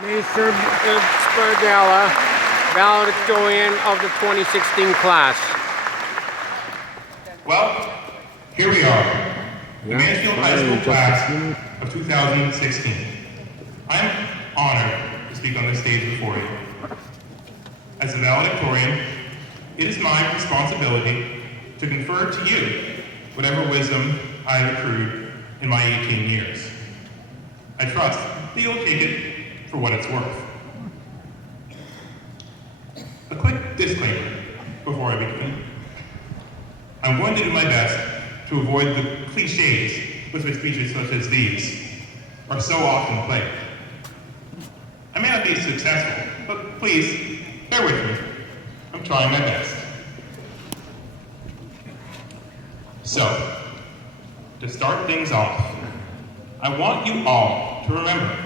Mr. Spardella, valedictorian of the 2016 class. Well, here we are, the Mansfield High School class of 2016. I'm honored to speak on this stage before you. As a valedictorian, it is my responsibility to confer to you whatever wisdom I have accrued in my 18 years. I trust that you'll take it for what it's worth. A quick disclaimer before I begin. I'm going to do my best to avoid the cliches with which speeches such as these are so often played. I may not be successful, but please, bear with me. I'm trying my best. So, to start things off, I want you all to remember,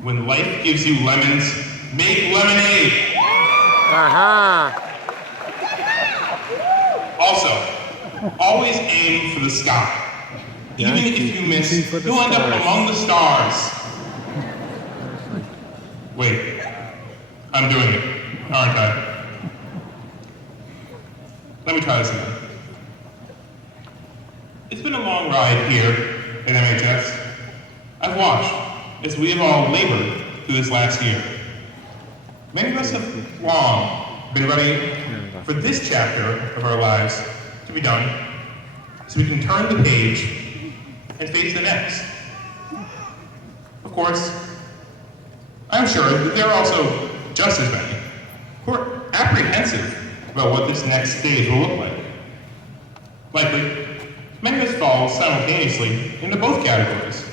when life gives you lemons, make lemonade! Also, always aim for the sky. Even if you miss, you'll end up among the stars. Wait, I'm doing it, aren't I? Let me try this again. It's been a long ride here at MHS. I've watched as we have all labored through this last year. Many of us have long been ready for this chapter of our lives to be done so we can turn the page and face the next. Of course, I'm sure that there are also just as many who are apprehensive about what this next stage will look like. Likely, many of us fall simultaneously into both categories.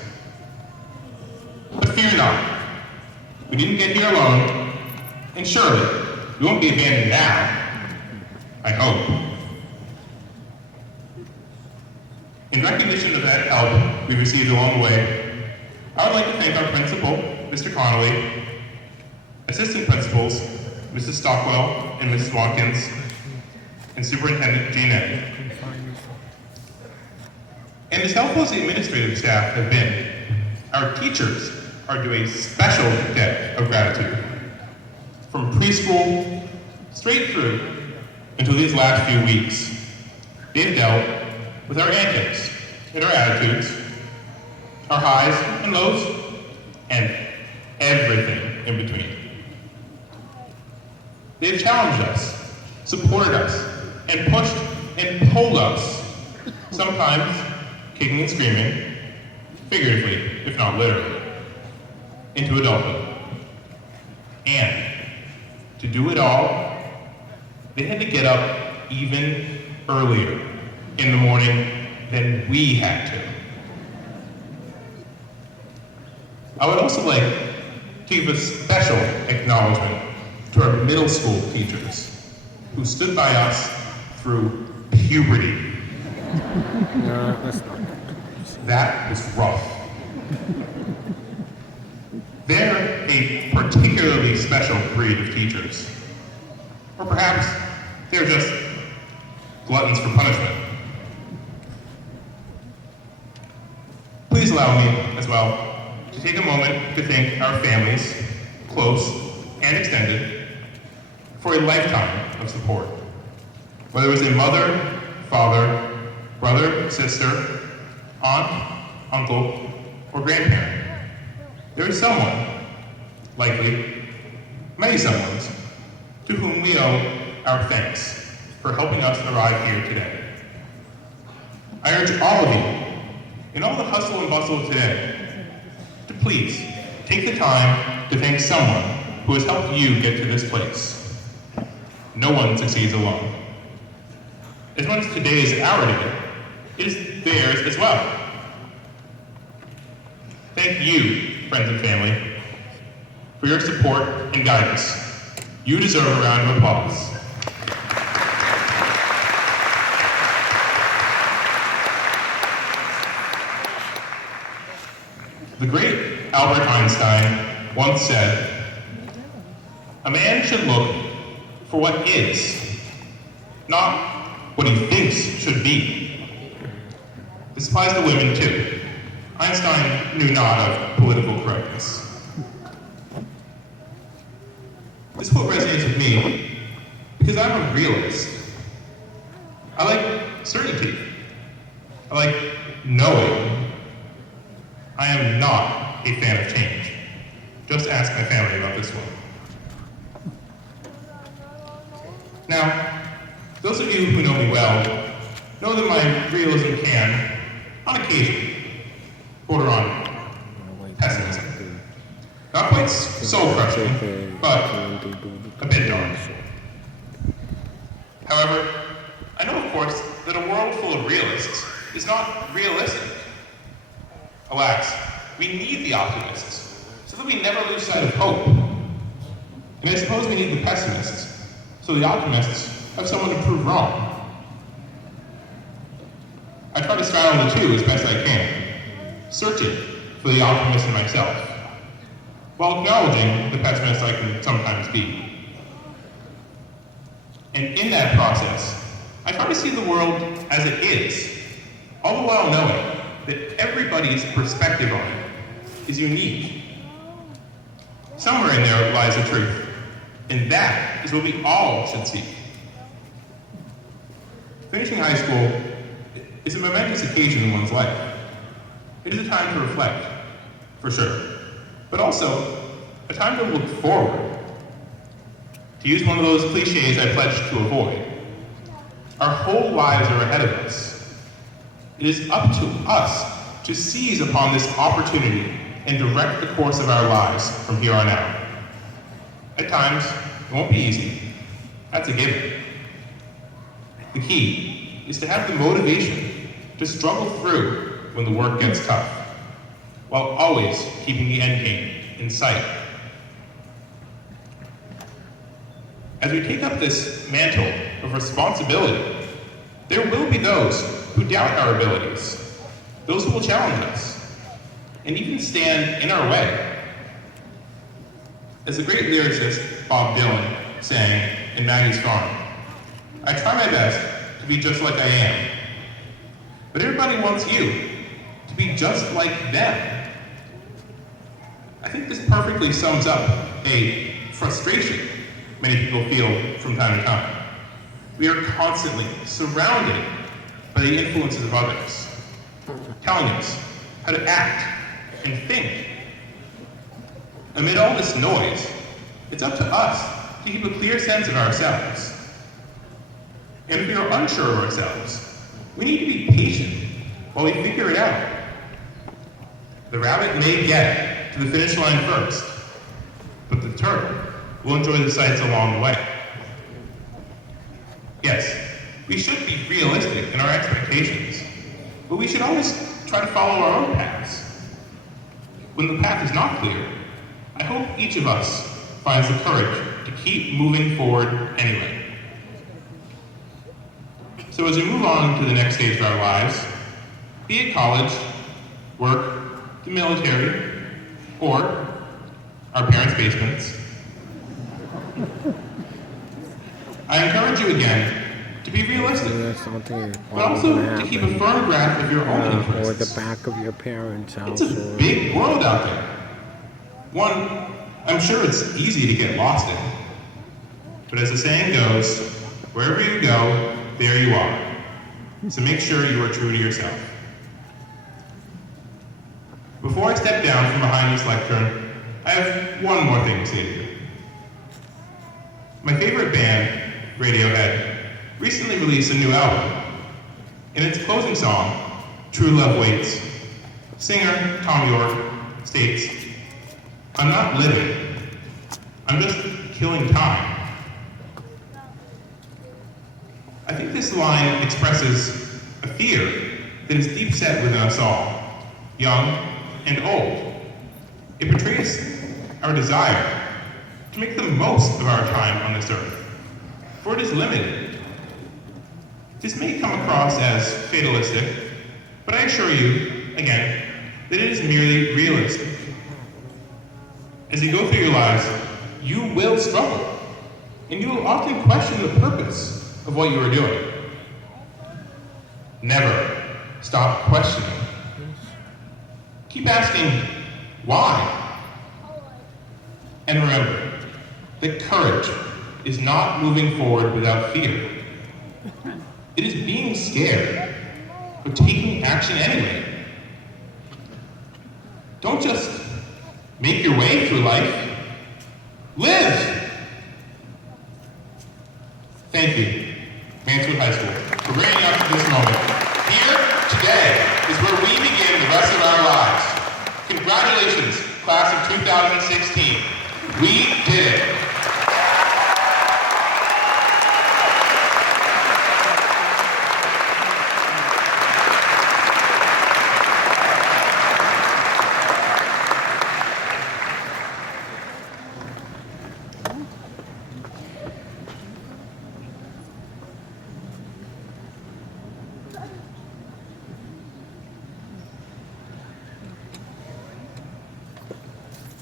But fear not, we didn't get here alone, and surely we won't be abandoned now, I hope. In recognition of that help we've received along the way, I would like to thank our principal, Mr. Connolly, assistant principals, Mrs. Stockwell and Mrs. Watkins, and Superintendent Gianetti. And as helpful as the administrative staff have been, our teachers are due a special debt of gratitude. From preschool straight through until these last few weeks, they've dealt with our antics and our attitudes, our highs and lows, and everything in between. They've challenged us, supported us, and pushed and pulled us, sometimes kicking and screaming, figuratively, if not literally, into adulthood. And to do it all, they had to get up even earlier in the morning than we had to. I would also like to give a special acknowledgement to our middle school teachers who stood by us through puberty. That was rough. They're a particularly special breed of teachers. Or perhaps they're just gluttons for punishment. Please allow me, as well, to take a moment to thank our families, close and extended, for a lifetime of support. Whether it was a mother, father, brother, sister, aunt, uncle, or grandparent, there is someone, likely many someones, to whom we owe our thanks for helping us arrive here today. I urge all of you, in all the hustle and bustle of today, to please take the time to thank someone who has helped you get to this place. No one succeeds alone. As much as today is our day, it is theirs as well. Thank you, friends and family, for your support and guidance. You deserve a round of applause. The great Albert Einstein once said, "A man should look for what is, not what he thinks should be." This applies to women too. Einstein knew not of political correctness. This quote resonates with me because I'm a realist. I like certainty. I like knowing. I am not a fan of change. Just ask my family about this one. Now, those of you who know me well know that my realism can, on occasion, border on pessimism. Not quite soul-crushing, but a bit dark. However, I know, of course, that a world full of realists is not realistic. Alas, we need the optimists so that we never lose sight of hope. And I suppose we need the pessimists so the optimists have someone to prove wrong. I try to straddle the two as best I can, searching for the optimist in myself, while acknowledging the pessimist I can sometimes be. And in that process, I try to see the world as it is, all the while knowing that everybody's perspective on it is unique. Somewhere in there lies the truth, and that is what we all should seek. Finishing high school is a momentous occasion in one's life. It is a time to reflect, for sure, but also a time to look forward. To use one of those cliches I pledged to avoid, our whole lives are ahead of us. It is up to us to seize upon this opportunity and direct the course of our lives from here on out. At times, it won't be easy. That's a given. The key is to have the motivation to struggle through when the work gets tough, while always keeping the end game in sight. As we take up this mantle of responsibility, there will be those who doubt our abilities, those who will challenge us, and even stand in our way. As the great lyricist Bob Dylan sang in Maggie's Farm, I try my best to be just like I am, but everybody wants you to be just like them. I think this perfectly sums up a frustration many people feel from time to time. We are constantly surrounded by the influences of others, telling us how to act and think. Amid all this noise, it's up to us to keep a clear sense of ourselves. And if we are unsure of ourselves, we need to be patient while we figure it out. The rabbit may get to the finish line first, but the turtle will enjoy the sights along the way. Yes, we should be realistic in our expectations, but we should always try to follow our own paths. When the path is not clear, I hope each of us finds the courage to keep moving forward anyway. So as we move on to the next stage of our lives, be it college, work, the military, or our parents' basements, I encourage you again to be realistic, but also to keep a firm grasp of your own interests. Or the back of your parents' house. It's a big world out there. One, I'm sure it's easy to get lost in. But as the saying goes, wherever you go, there you are. So make sure you are true to yourself. Before I step down from behind this lectern, I have one more thing to say to you. My favorite band, Radiohead, recently released a new album. In its closing song, True Love Waits, singer Tom York states, "I'm not living, I'm just killing time." I think this line expresses a fear that is deep set within us all, young and old. It portrays our desire to make the most of our time on this earth, for it is limited. This may come across as fatalistic, but I assure you, again, that it is merely realistic. As you go through your lives, you will struggle, and you will often question the purpose of what you are doing. Never stop questioning. Keep asking, why? And remember, that courage is not moving forward without fear. It is being scared, but taking action anyway. Don't just make your way through life. Live! Thank you, Mansfield High School, for bringing us to this moment. Here, today, is where we begin the rest of our lives. Congratulations, class of 2016. We did it.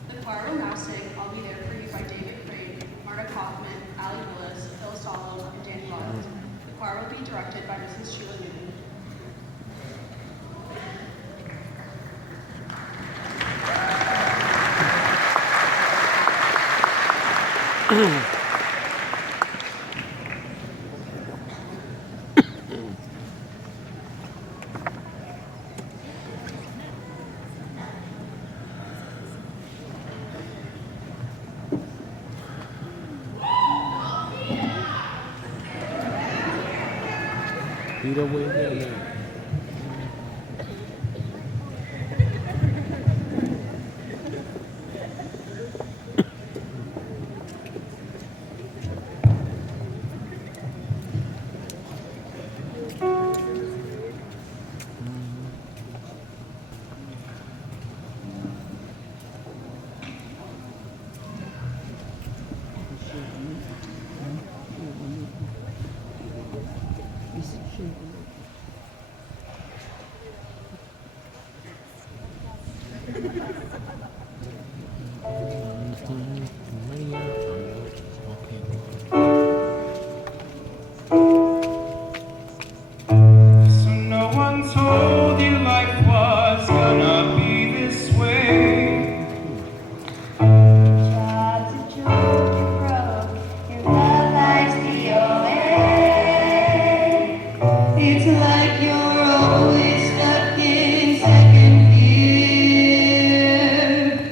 The choir will now sing I'll Be There For You by David Crane, Marta Kaufman, Allie Willis, Phil Stallone, and Danny Rollins. The choir will be directed by Mrs. Sheila Newton. Peter, wait a minute. So no one told you life was gonna be this way. Tried to joke you broke, your love life's the OA. It's like you're always stuck in second gear.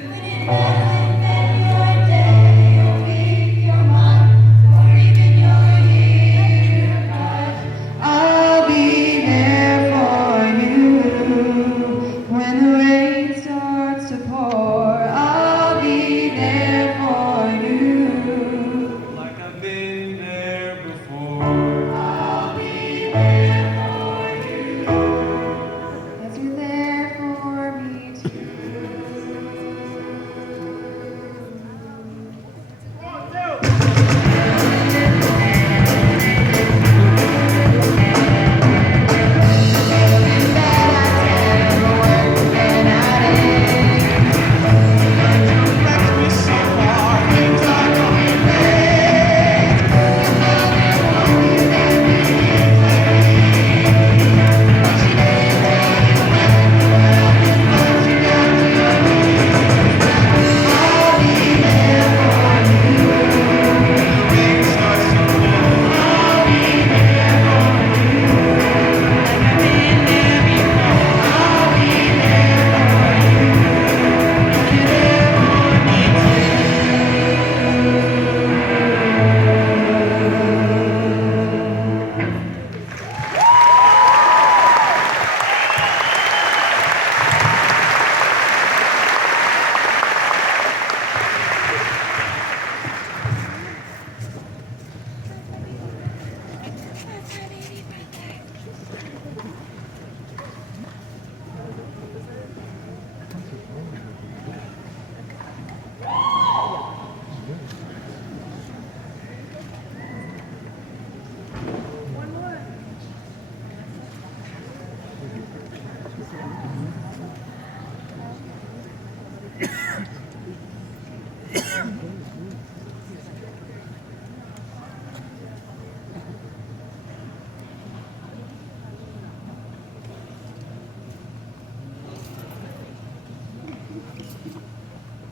When it doesn't fit your day, your week, your month, or even your year. But I'll be there for you when the rain starts to pour. I'll be there for you. Like I've been there before. I'll be there for you. 'Cause you're there for me too.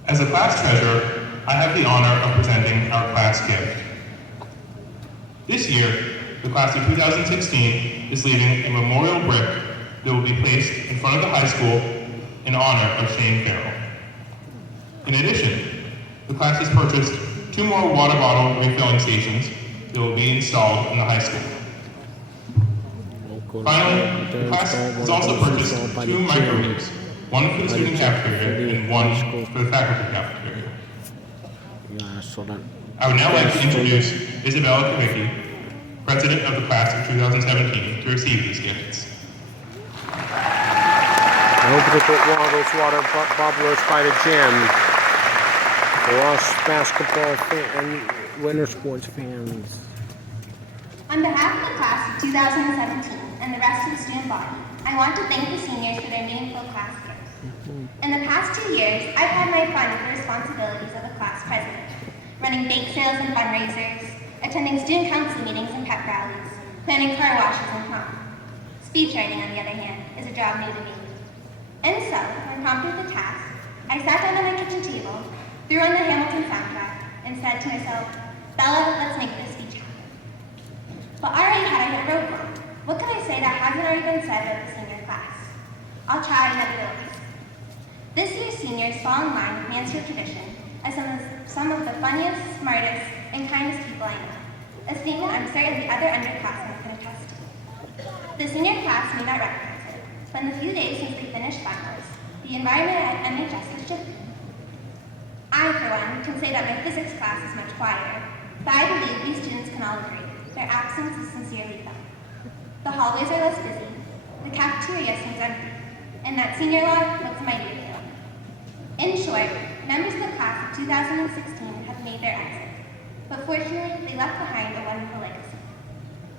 As a class treasurer, I have the honor of presenting our class gift. This year, the class of 2016 is leaving a memorial brick that will be placed in front of the high school in honor of Shane Farrell. In addition, the class has purchased 2 more water bottle refilling stations that will be installed in the high school. Finally, the class has also purchased 2 microwaves, one for the student cafeteria and one for the faculty cafeteria. I would now like to introduce Isabella Kavicki, president of the class of 2017, to receive these gifts. I hope to put one of those water bubblers by the gym for us basketball and winter sports fans. On behalf of the class of 2017 and the rest of the student body, I want to thank the seniors for their meaningful class gifts. In the past 2 years, I've had my fun with the responsibilities of a class president, running bake sales and fundraisers, attending student council meetings and pep rallies, planning car washes and prom. Speech writing, on the other hand, is a job new to me. And so, when prompted with the task, I sat down at my kitchen table, threw on the Hamilton soundtrack, and said to myself, Bella, let's make this speech happen. But already had I hit a roadblock. What can I say that hasn't already been said about the senior class? I'll try nevertheless. This year's seniors fall in line with Mansfield tradition as some of the funniest, smartest, and kindest people I know, a statement I'm certain the other underclassmen can attest to. The senior class may not recognize it, but in the few days since they finished finals, the environment at MHS has shifted. I, for one, can say that my physics class is much quieter, but I believe these students can all agree. Their absence is sincerely felt. The hallways are less busy, the cafeteria seems empty, and that senior lot looks mighty appealing. In short, members of the class of 2016 have made their exit, but fortunately, they left behind a wonderful legacy.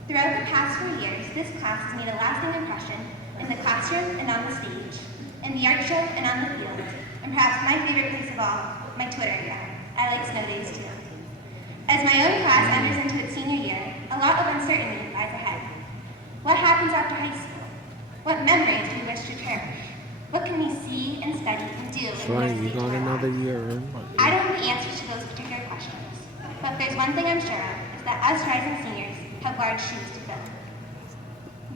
Throughout the past 4 years, this class has made a lasting impression in the classroom and on the stage, in the art show and on the field, and perhaps my favorite place of all, my Twitter account. I like snow days too. As my own class enters into its senior year, a lot of uncertainty lies ahead. What happens after high school? What memories do we wish to cherish? What can we see and study and do in the Right, next you stage of got our another lives? year. I don't have the answers to those particular questions, but if there's one thing I'm sure of, is that us rising seniors have large shoes to fill.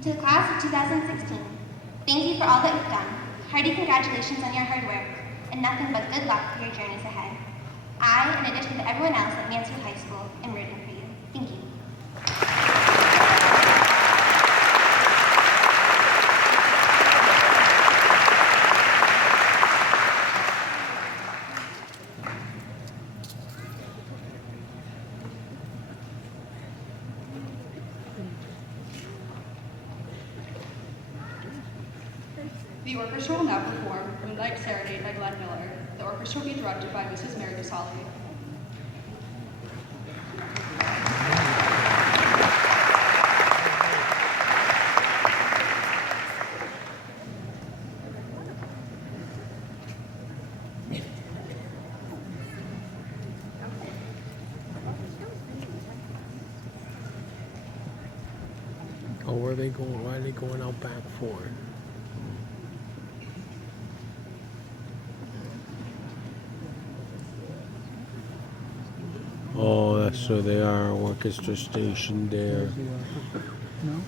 To the class of 2016, thank you for all that you've done. Hearty congratulations on your hard work, and nothing but good luck for your journeys ahead. I, in addition to everyone else at Mansfield High School, am rooting for you. Thank you. The orchestra will now perform Moonlight Serenade by Glenn Miller. The orchestra will be directed by Mrs. Mary DeSali. Oh, where are they going? Why are they going out back for? Oh, that's so they are orchestra station there. No?